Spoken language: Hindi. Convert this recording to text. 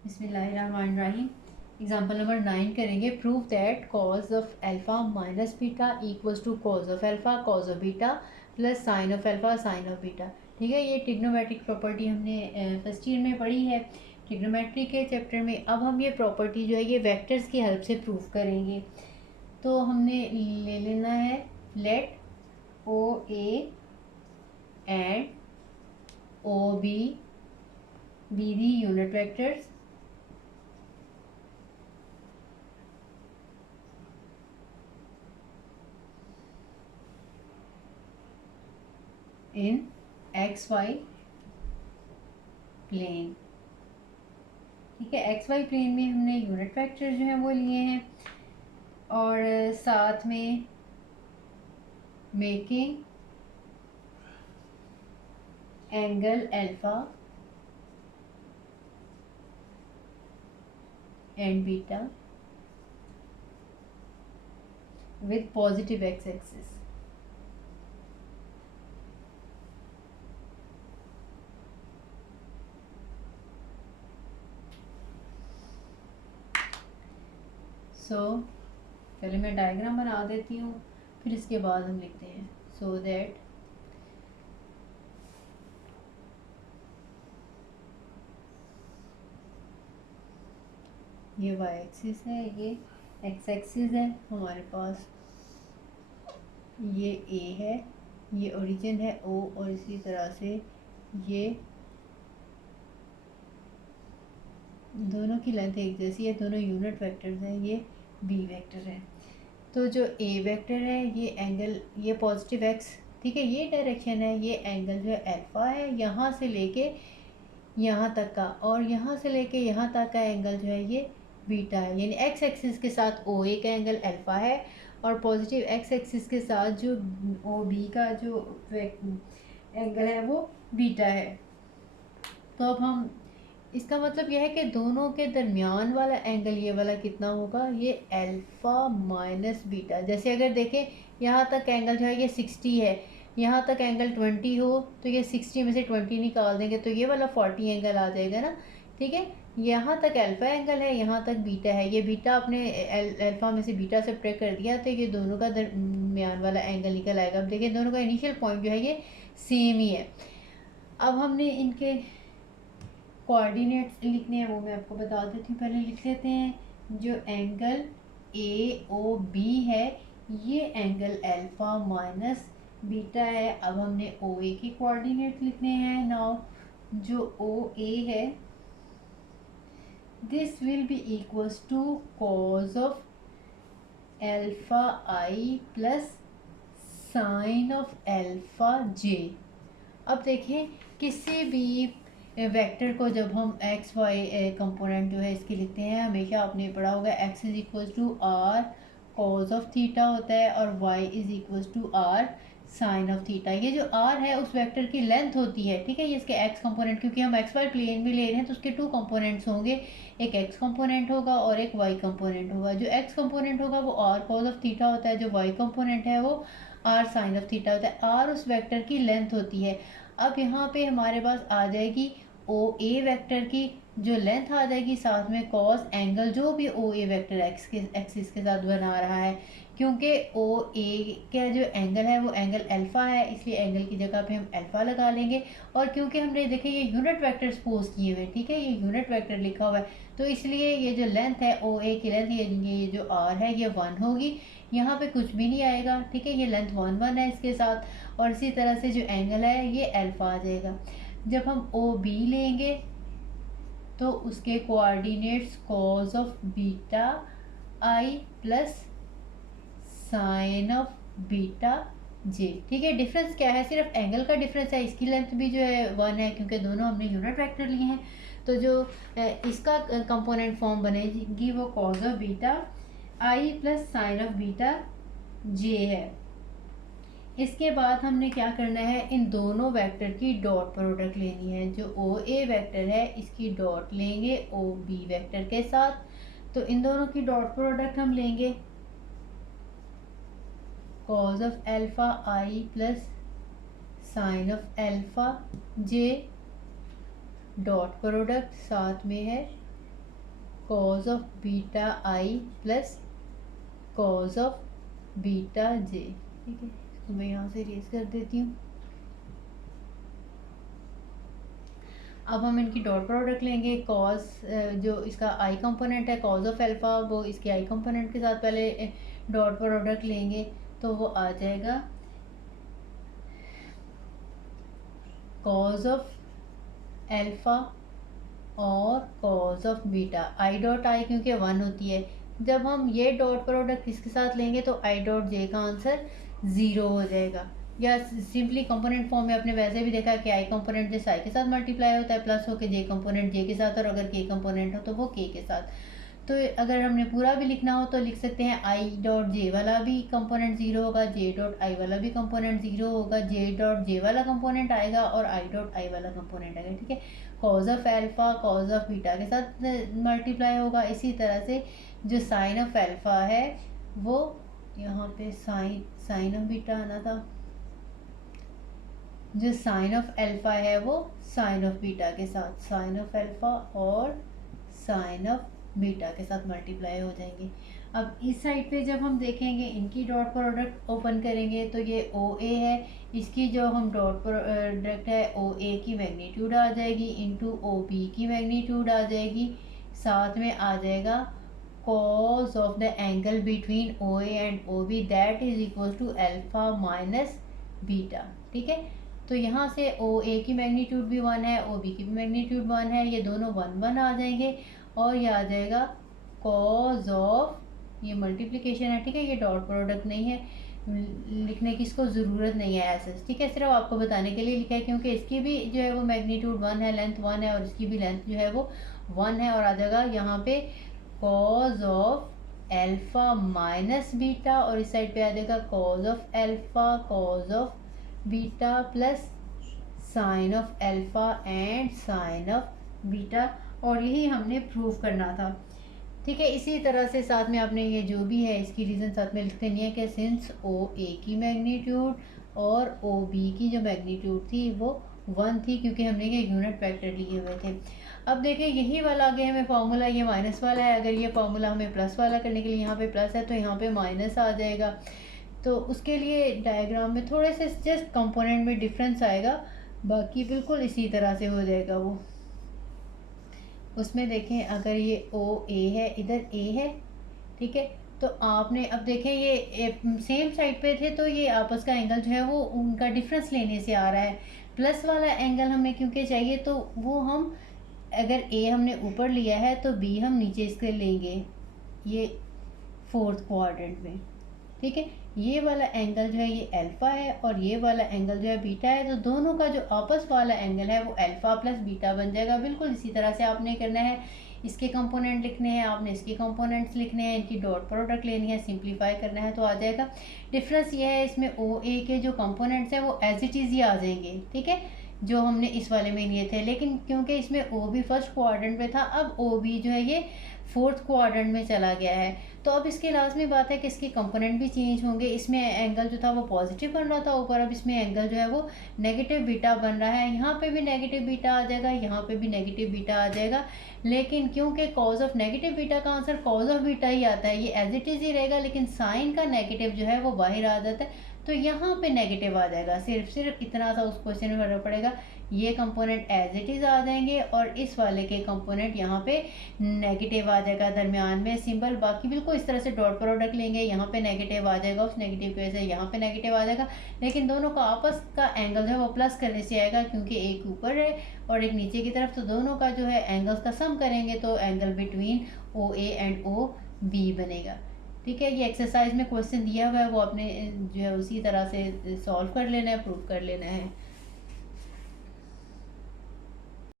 बिस्मिल्लाहिर्रहमानिर्रहीम। एग्जाम्पल नंबर 9 करेंगे। Prove that cos of alpha minus beta equals to cos of alpha cos of beta plus sine of alpha sine of beta. ठीक है, ये ट्रिग्नोमेट्रिक प्रॉपर्टी हमने फर्स्ट ईयर में पढ़ी है ट्रिग्नोमेट्री के चैप्टर में। अब हम ये प्रॉपर्टी जो है ये वेक्टर्स की हेल्प से प्रूव करेंगे। तो हमने ले लेना है let O A and O B be the unit vectors in X Y plane. ठीक है, एक्स वाई प्लेन में हमने यूनिट वेक्टर जो है वो लिए हैं और साथ में making angle alpha and beta with positive x axis. पहले मैं डायग्राम बना देती हूँ, फिर इसके बाद हम लिखते हैं। सो दैट ये वाई एक्सिस है, ये एक्स एक्सिस है हमारे पास, ये ए है, ये ओरिजिन है ओ, और इसी तरह से ये दोनों की लेंथ एक जैसी है, दोनों यूनिट वेक्टर्स हैं, ये बी वेक्टर है। तो जो ए वेक्टर है ये एंगल, ये पॉजिटिव एक्स, ठीक है, ये डायरेक्शन है, ये एंगल जो है अल्फ़ा है यहाँ से लेके यहाँ तक का, और यहाँ से लेके यहाँ तक का एंगल जो है ये बीटा है। यानी एक्स एक्सिस के साथ ओ ए का एंगल अल्फ़ा है और पॉजिटिव एक्स एक्सिस के साथ जो ओ बी का जो एंगल है वो बीटा है। तो अब हम, इसका मतलब यह है कि दोनों के दरमियान वाला एंगल ये वाला कितना होगा, ये अल्फ़ा माइनस बीटा। जैसे अगर देखें यहाँ तक एंगल जो है ये 60 है, यहाँ तक एंगल 20 हो तो ये 60 में से 20 निकाल देंगे तो ये वाला 40 एंगल आ जाएगा ना। ठीक है, यहाँ तक अल्फ़ा एंगल है, यहाँ तक बीटा है, ये बीटा आपने अल्फ़ा में से बीटा सब्ट्रैक्ट कर दिया तो ये दोनों का दरमियान वाला एंगल निकल आएगा। अब देखिए दोनों का इनिशियल पॉइंट जो है ये सेम ही है। अब हमने इनके कोऑर्डिनेट्स लिखने हैं, वो मैं आपको बता देती हूँ। पहले लिख लेते हैं जो एंगल ए ओ बी है ये एंगल अल्फ़ा माइनस बीटा है। अब हमने ओ ए के कोऑर्डिनेट लिखने हैं। नाउ जो ओ ए है this will be equals to cos of alpha i plus sine of alpha j. अब देखें किसी भी वेक्टर को जब हम एक्स वाई कंपोनेंट जो है इसकी लिखते हैं, हमेशा आपने पढ़ा होगा X is equals to R cos of theta होता है और Y is equals to R sine of theta. ये जो आर है उस वेक्टर की लेंथ होती है। ठीक है, ये इसके एक्स कंपोनेंट, क्योंकि हम एक्स वाई प्लेन में ले रहे हैं तो उसके टू कंपोनेंट्स होंगे, एक एक्स कंपोनेंट होगा और एक वाई कंपोनेंट होगा। जो एक्स कंपोनेंट होगा वो आर कॉज ऑफ थीटा होता है, जो वाई कंपोनेंट है वो आर साइन ऑफ थीटा होता है। आर उस वेक्टर की लेंथ होती है। अब यहाँ पे हमारे पास आ जाएगी ओ ए वेक्टर की जो लेंथ आ जाएगी, साथ में कॉस एंगल जो भी ओ ए वेक्टर एक्स के एक्सिस के साथ बना रहा है। क्योंकि ओ ए का जो एंगल है वो एंगल अल्फ़ा है, इसलिए एंगल की जगह पे हम अल्फ़ा लगा लेंगे। और क्योंकि हमने देखे ये यूनिट वेक्टर सपोज किए हुए, ठीक है, ये यूनिट वेक्टर लिखा हुआ है, तो इसलिए ये जो लेंथ है ओ ए की लेंथ, ये जो आर है ये 1 होगी, यहाँ पे कुछ भी नहीं आएगा। ठीक है, ये लेंथ 1 है इसके साथ, और इसी तरह से जो एंगल है ये अल्फ़ा आ जाएगा। जब हम ओ बी लेंगे तो उसके coordinates cos of beta i plus sine of beta j. ठीक है, डिफरेंस क्या है, सिर्फ एंगल का डिफरेंस है। इसकी लेंथ भी जो है 1 है क्योंकि दोनों हमने यूनिट वेक्टर लिए हैं। तो जो इसका कंपोनेंट फॉर्म बनेगी वो cos of beta i plus sine of beta j है। इसके बाद हमने क्या करना है, इन दोनों वेक्टर की डॉट प्रोडक्ट लेनी है। जो ओ ए वेक्टर है इसकी डॉट लेंगे ओ बी वेक्टर के साथ, तो इन दोनों की डॉट प्रोडक्ट हम लेंगे cos of alpha i plus sine of alpha j, dot product साथ में है cos of beta i plus cos of beta j. ठीक है, तो मैं यहाँ से इरेज कर देती हूँ। अब हम इनकी डॉट प्रोडक्ट लेंगे। कॉज जो इसका आई कंपोनेंट है कॉज ऑफ अल्फ़ा, वो इसके आई कंपोनेंट के साथ पहले डॉट प्रोडक्ट लेंगे, तो वो आ जाएगा कॉज ऑफ अल्फ़ा और cause of beta. I dot I क्योंकि 1 होती है, जब हम ये डॉट प्रोडक्ट इसके साथ लेंगे तो आई डॉट जे का आंसर 0 हो जाएगा। या सिंपली कंपोनेंट फॉर्म में आपने वैसे भी देखा कि आई कंपोनेंट जैसे आई के साथ मल्टीप्लाई होता है प्लस होकर जे कंपोनेंट जे के साथ, और अगर के कंपोनेंट हो तो वो के साथ। तो अगर हमने पूरा भी लिखना हो तो लिख सकते हैं आई डॉट जे वाला भी कंपोनेंट 0 होगा, जे डॉट आई वाला भी कंपोनेंट 0 होगा, जे डॉट जे वाला कंपोनेंट आएगा और आई डॉट आई वाला कंपोनेंट आएगा। ठीक है, cos of alpha cos of beta के साथ मल्टीप्लाई होगा। इसी तरह से जो साइन ऑफ अल्फ़ा है वो यहाँ पे साइन ऑफ बीटा आना था, जो साइन ऑफ अल्फ़ा है वो साइन ऑफ बीटा के साथ, साइन ऑफ अल्फ़ा और साइन ऑफ बीटा के साथ मल्टीप्लाई हो जाएंगे। अब इस साइड पे जब हम देखेंगे इनकी डॉट प्रोडक्ट ओपन करेंगे तो ये ओ ए है, इसकी जो हम डॉट प्रोडक्ट है ओ ए की मैग्नीट्यूड आ जाएगी इंटू ओ बी की मैग्नीट्यूड आ जाएगी, साथ में आ जाएगा cos of the angle between O A and O B that is equal to alpha minus beta. ठीक है, तो यहाँ से ओ ए की मैग्नीट्यूड भी 1 है, ओ बी की भी मैग्नीट्यूड 1 है, ये दोनों 1 1 आ जाएंगे और ये आ जाएगा कॉज ऑफ, ये मल्टीप्लिकेशन है। ठीक है, ये डॉट प्रोडक्ट नहीं है, लिखने की इसको ज़रूरत नहीं है ऐसे। ठीक है, सिर्फ आपको बताने के लिए लिखा है क्योंकि इसकी भी जो है वो मैग्नीट्यूड 1 है, लेंथ 1 है और इसकी भी लेंथ जो है वो 1 है, और आ जाएगा यहाँ पे cos of alpha minus beta और इस साइड पे आ जाएगा cos of alpha cos of beta plus sine of alpha and sine of beta, और यही हमने प्रूव करना था। ठीक है, इसी तरह से साथ में आपने ये जो भी है इसकी रीज़न साथ में लिखते नहीं है कि सिंस ओ ए की मैग्नीट्यूड और ओ बी की जो मैग्नीट्यूड थी वो 1 थी क्योंकि हमने ये यूनिट वेक्टर लिए हुए थे। अब देखिए यही वाला आगे हमें फार्मूला, ये माइनस वाला है, अगर ये फार्मूला हमें प्लस वाला करने के लिए यहाँ पे प्लस है तो यहाँ पे माइनस आ जाएगा, तो उसके लिए डायग्राम में थोड़े से जस्ट कंपोनेंट में डिफरेंस आएगा, बाकी बिल्कुल इसी तरह से हो जाएगा वो। उसमें देखें अगर ये ओ ए है, इधर ए है, ठीक है, तो आपने अब देखें ये सेम साइड पे थे तो ये आपस का एंगल जो है वो उनका डिफरेंस लेने से आ रहा है। प्लस वाला एंगल हमें क्योंकि चाहिए तो वो हम अगर ए हमने ऊपर लिया है तो बी हम नीचे इसके लेंगे, ये 4th क्वाड्रेंट में। ठीक है, ये वाला एंगल जो है ये अल्फ़ा है और ये वाला एंगल जो है बीटा है, तो दोनों का जो आपस वाला एंगल है वो अल्फ़ा प्लस बीटा बन जाएगा। बिल्कुल इसी तरह से आपने करना है, इसके कंपोनेंट लिखने हैं, आपने इसके कंपोनेंट्स लिखने हैं, इनकी डॉट प्रोडक्ट लेनी है, सिंप्लीफाई करना है तो आ जाएगा। डिफरेंस ये है इसमें ओ ए के जो कंपोनेंट्स हैं वो एज इट इज़ ही आ जाएंगे। ठीक है, जो हमने इस वाले में लिए थे, लेकिन क्योंकि इसमें ओ बी फर्स्ट क्वाड्रेंट में था, अब ओ बी जो है ये 4th क्वाड्रेंट में चला गया है, तो अब इसकी लाजमी बात है कि इसके कंपोनेंट भी चेंज होंगे। इसमें एंगल जो था वो पॉजिटिव बन रहा था ऊपर, अब इसमें एंगल जो है वो नेगेटिव बीटा बन रहा है। यहाँ पे भी नेगेटिव बीटा आ जाएगा, यहाँ पे भी नेगेटिव बीटा आ जाएगा, लेकिन क्योंकि कॉज ऑफ नेगेटिव बीटा का आंसर कॉज ऑफ बीटा ही आता है, ये एज इट इज़ ही रहेगा, लेकिन साइन का नेगेटिव जो है वो बाहर आ जाता है, तो यहाँ पे नेगेटिव आ जाएगा। सिर्फ इतना सा उस क्वेश्चन में फर्क पड़ेगा, ये कंपोनेंट एज इट इज़ आ जाएंगे और इस वाले के कंपोनेंट यहाँ पे नेगेटिव आ जाएगा दरमियान में सिंबल। बाकी बिल्कुल इस तरह से डॉट प्रोडक्ट लेंगे, यहाँ पे नेगेटिव आ जाएगा, उस नेगेटिव की वजह से यहाँ पे नेगेटिव आ जाएगा, लेकिन दोनों का आपस का एंगल जो है वो प्लस करने से आएगा क्योंकि एक ऊपर है और एक नीचे की तरफ, तो दोनों का जो है एंगल्स का सम करेंगे तो angle between O A and O B बनेगा। ठीक है, ये एक्सरसाइज में क्वेश्चन दिया हुआ है, वो आपने जो है उसी तरह से सॉल्व कर लेना है, प्रूव कर लेना है।